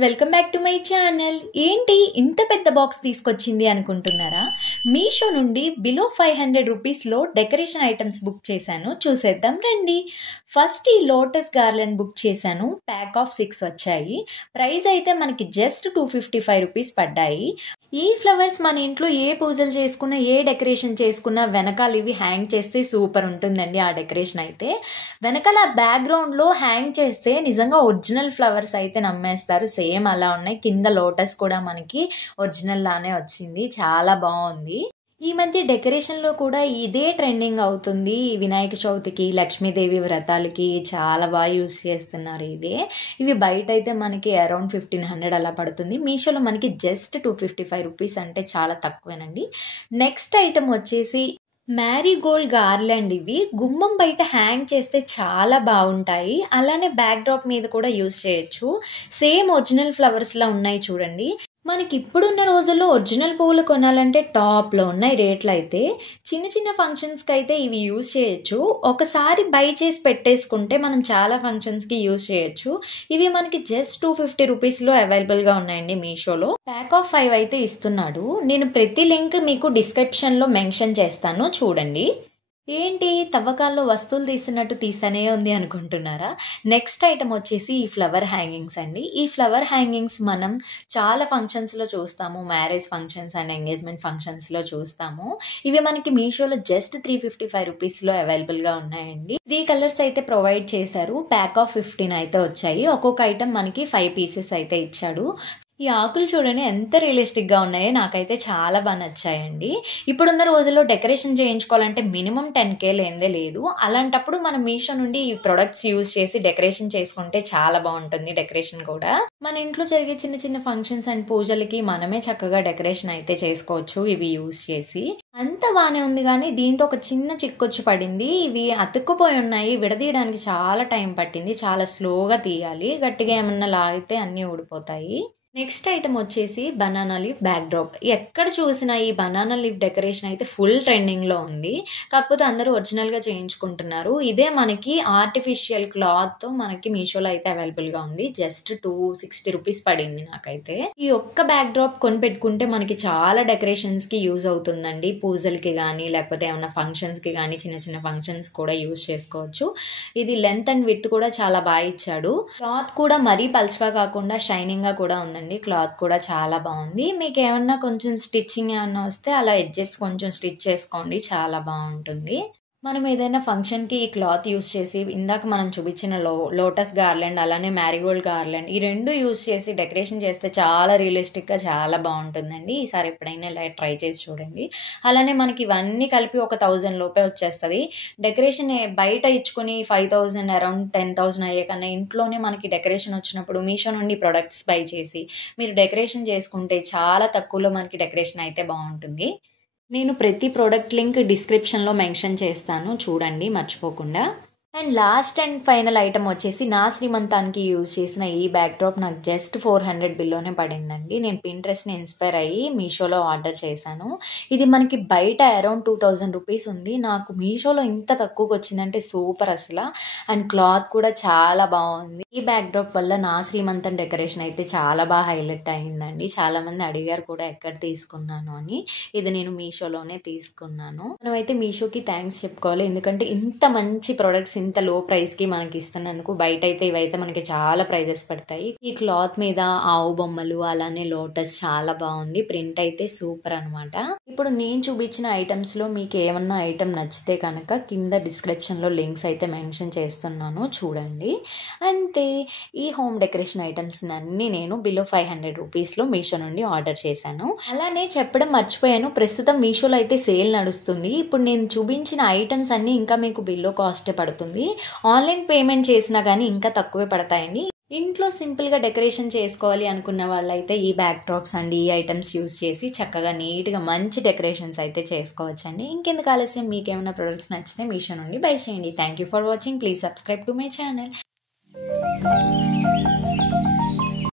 Welcome back to my channel. ఏంటి ఇంత పెద్ద బాక్స్ తీసుకొచ్చింది అనుకుంటున్నారా? మీషో నుండి బిలో 500 రూపీస్లో డెకరేషన్ ఐటమ్స్ బుక్ చేశాను. చూసేద్దాం రండి. ఫస్ట్ ఈ లోటస్ గార్లెండ్ బుక్ చేశాను. ప్యాక్ ఆఫ్ 6 వచ్చాయి. ప్రైస్ అయితే మనకి జస్ట్ 255 రూపీస్ పడ్డాయి. ఈ ఫ్లవర్స్ మన ఇంట్లో ఏ పూజలు చేసుకున్నా, ఏ డెకరేషన్ చేసుకున్నా వెనకాల ఇవి హ్యాంగ్ చేస్తే సూపర్ ఉంటుందండి. ఆ డెకరేషన్ అయితే వెనకాల బ్యాక్గ్రౌండ్లో హ్యాంగ్ చేస్తే నిజంగా ఒరిజినల్ ఫ్లవర్స్ అయితే నమ్మేస్తారు. సేమ్ అలా ఉన్నాయి. కింద లోటస్ కూడా మనకి ఒరిజినల్ లానే వచ్చింది. చాలా బాగుంది. ఈ మధ్య డెకరేషన్లో కూడా ఇదే ట్రెండింగ్ అవుతుంది. వినాయక చవితికి, లక్ష్మీదేవి వ్రతాలకి చాలా బాగా యూస్ చేస్తున్నారు. ఇవి బయట అయితే మనకి అరౌండ్ 1500 అలా పడుతుంది. మీషోలో మనకి జస్ట్ 255 రూపీస్ అంటే చాలా తక్కువేనండి. నెక్స్ట్ ఐటమ్ వచ్చేసి మ్యారీగోల్డ్ గార్లాండ్. ఇవి గుమ్మం బయట హ్యాంగ్ చేస్తే చాలా బాగుంటాయి. అలానే బ్యాక్ డ్రాప్ మీద కూడా యూస్ చేయొచ్చు. సేమ్ ఒరిజినల్ ఫ్లవర్స్లా ఉన్నాయి చూడండి. మనకి ఇప్పుడున్న రోజుల్లో ఒరిజినల్ పువ్వులు కొనాలంటే టాప్లో ఉన్నాయి రేట్లు. అయితే చిన్న చిన్న ఫంక్షన్స్కి అయితే ఇవి యూజ్ చేయొచ్చు. ఒకసారి బై చేసి పెట్టేసుకుంటే మనం చాలా ఫంక్షన్స్కి యూజ్ చేయొచ్చు. ఇవి మనకి జస్ట్ 250 రూపీస్లో అవైలబుల్గా ఉన్నాయండి మీషోలో. ప్యాక్ ఆఫ్ 5 అయితే ఇస్తున్నాడు. నేను ప్రతి లింక్ మీకు డిస్క్రిప్షన్లో మెన్షన్ చేస్తాను, చూడండి. ఏంటి తవ్వకాల్లో వస్తువులు తీసినట్టు తీస్తూనే ఉంది అనుకుంటున్నారా? నెక్స్ట్ ఐటమ్ వచ్చేసి ఈ ఫ్లవర్ హ్యాంగింగ్స్ అండి. ఈ ఫ్లవర్ హ్యాంగింగ్స్ మనం చాలా ఫంక్షన్స్లో చూస్తాము. మ్యారేజ్ ఫంక్షన్స్ అండ్ ఎంగేజ్మెంట్ ఫంక్షన్స్లో చూస్తాము. ఇవి మనకి మీషోలో జస్ట్ 355 రూపీస్లో అవైలబుల్గా ఉన్నాయండి. 3 కలర్స్ అయితే ప్రొవైడ్ చేశారు. ప్యాక్ ఆఫ్ 15 అయితే వచ్చాయి. ఒక్కొక్క ఐటమ్ మనకి 5 పీసెస్ అయితే ఇచ్చాడు. ఈ ఆకులు చూడండి ఎంత రియలిస్టిక్గా ఉన్నాయో. నాకైతే చాలా బాగా నచ్చాయండి. ఇప్పుడున్న రోజుల్లో డెకరేషన్ చేయించుకోవాలంటే మినిమం 10K లేదే లేదు. అలాంటప్పుడు మనం మీషో నుండి ఈ ప్రొడక్ట్స్ యూజ్ చేసి డెకరేషన్ చేసుకుంటే చాలా బాగుంటుంది. డెకరేషన్ కూడా మన ఇంట్లో జరిగే చిన్న చిన్న ఫంక్షన్స్ అండ్ పూజలకి మనమే చక్కగా డెకరేషన్ అయితే చేసుకోవచ్చు ఇవి యూజ్ చేసి. అంత బాగానే ఉంది, కానీ దీంతో ఒక చిన్న చిక్కొచ్చి పడింది. ఇవి అతుక్కుపోయి ఉన్నాయి. విడదీయడానికి చాలా టైం పట్టింది. చాలా స్లోగా తీయాలి. గట్టిగా ఏమన్నా లాగితే అన్నీ ఊడిపోతాయి. నెక్స్ట్ ఐటమ్ వచ్చేసి బనానా లీఫ్ బ్యాక్ డ్రాప్. ఎక్కడ చూసినా ఈ బనానా లీఫ్ డెకరేషన్ అయితే ఫుల్ ట్రెండింగ్లో ఉంది. కాకపోతే అందరూ ఒరిజినల్గా చేయించుకుంటున్నారు. ఇదే మనకి ఆర్టిఫిషియల్ క్లాత్తో మనకి మీషోలో అయితే అవైలబుల్గా ఉంది. జస్ట్ 260 రూపీస్ పడింది నాకైతే. ఈ ఒక్క బ్యాక్ డ్రాప్ కొని పెట్టుకుంటే మనకి చాలా డెకరేషన్స్కి యూజ్ అవుతుందండి. పూజలకి కానీ లేకపోతే ఏమైనా ఫంక్షన్స్కి కానీ, చిన్న చిన్న ఫంక్షన్స్ కూడా యూజ్ చేసుకోవచ్చు. ఇది లెంత్ అండ్ విడ్త్ కూడా చాలా బాగా ఇచ్చాడు. క్లాత్ కూడా మరీ పల్చగా కాకుండా షైనింగ్గా కూడా ఉంది. క్లాత్ కూడా చాలా బాగుంది. మీకు ఏమన్నా కొంచెం స్టిచ్చింగ్ ఏమన్నా వస్తే అలా అడ్జస్ట్ కొంచెం స్టిచ్ చేసుకోండి, చాలా బాగుంటుంది. మనం ఏదైనా ఫంక్షన్కి ఈ క్లాత్ యూస్ చేసి ఇందాక మనం చూపించిన లోటస్ గార్లెండ్ అలానే మ్యారీగోల్డ్ గార్లెండ్ ఈ రెండు యూస్ చేసి డెకరేషన్ చేస్తే చాలా రియలిస్టిక్గా చాలా బాగుంటుందండి. ఈసారి ఎప్పుడైనా ఇలా ట్రై చేసి చూడండి. అలానే మనకి ఇవన్నీ కలిపి ఒక 1000 లోపే వచ్చేస్తుంది. డెకరేషన్ బయట ఇచ్చుకొని 5000 అరౌండ్ 10,000 అయ్యే కన్నా ఇంట్లోనే మనకి డెకరేషన్ వచ్చినప్పుడు మీషో నుండి ప్రొడక్ట్స్ బై చేసి మీరు డెకరేషన్ చేసుకుంటే చాలా తక్కువలో మనకి డెకరేషన్ అయితే బాగుంటుంది. నేను ప్రతి ప్రోడక్ట్ లింక్ డిస్క్రిప్షన్లో మెన్షన్ చేస్తాను, చూడండి మర్చిపోకుండా. And last and final item వచ్చేసి నా శ్రీమంతానికి యూజ్ చేసిన ఈ బ్యాక్ డ్రాప్ నాకు జస్ట్ 400 బిల్లోనే పడిందండి. నేను పింట్రెస్ట్ని ఇన్స్పైర్ అయ్యి మీషోలో ఆర్డర్ చేశాను. ఇది మనకి బయట అరౌండ్ 2000 రూపీస్ ఉంది. నాకు మీషోలో ఇంత తక్కువకి వచ్చిందంటే సూపర్ అసలు. అండ్ క్లాత్ కూడా చాలా బాగుంది. ఈ బ్యాక్ డ్రాప్ వల్ల నా శ్రీమంతం డెకరేషన్ అయితే చాలా బాగా హైలైట్ అయిందండి. చాలామంది అడిగారు కూడా ఎక్కడ తీసుకున్నాను అని. ఇది నేను మీషోలోనే తీసుకున్నాను. మనమైతే మీషోకి థ్యాంక్స్ చెప్పుకోవాలి. ఎందుకంటే ఇంత మంచి ప్రొడక్ట్స్ ఇంత లో ప్రైస్ కి మనకి ఇస్తున్నందుకు. బయట అయితే ఇవైతే మనకి చాలా ప్రైజెస్ పడతాయి. ఈ క్లాత్ మీద ఆవు బొమ్మలు అలానే లోటస్ చాలా బాగుంది. ప్రింట్ అయితే సూపర్ అనమాట. ఇప్పుడు నేను చూపించిన ఐటమ్స్ లో మీకు ఏమన్నా ఐటమ్ నచ్చితే కనుక కింద డిస్క్రిప్షన్ లో లింక్స్ అయితే మెన్షన్ చేస్తున్నాను, చూడండి. అంతే. ఈ హోమ్ డెకరేషన్ ఐటమ్స్ అన్ని నేను బిలో 500 రూపీస్ లో మీషో నుండి ఆర్డర్ చేశాను. అలానే చెప్పడం మర్చిపోయాను, ప్రస్తుతం మీషోలో అయితే సేల్ నడుస్తుంది. ఇప్పుడు నేను చూపించిన ఐటమ్స్ అన్ని ఇంకా మీకు బిలో కాస్ట్ పడుతుంది. ఆన్లైన్ పేమెంట్ చేసినా కానీ ఇంకా తక్కువే పడతాయండి. ఇంట్లో సింపుల్గా డెకరేషన్ చేసుకోవాలి అనుకున్న వాళ్ళైతే ఈ బ్యాక్ డ్రాప్స్ అండి, ఈ ఐటమ్స్ యూస్ చేసి చక్కగా నీట్గా మంచి డెకరేషన్స్ అయితే చేసుకోవచ్చండి. ఇంకెందుకు ఆలస్యం, మీకు ఏమైనా ప్రొడక్ట్స్ నచ్చితే మీషో నుండి బై చేయండి. Thank you for watching. Please subscribe to my channel.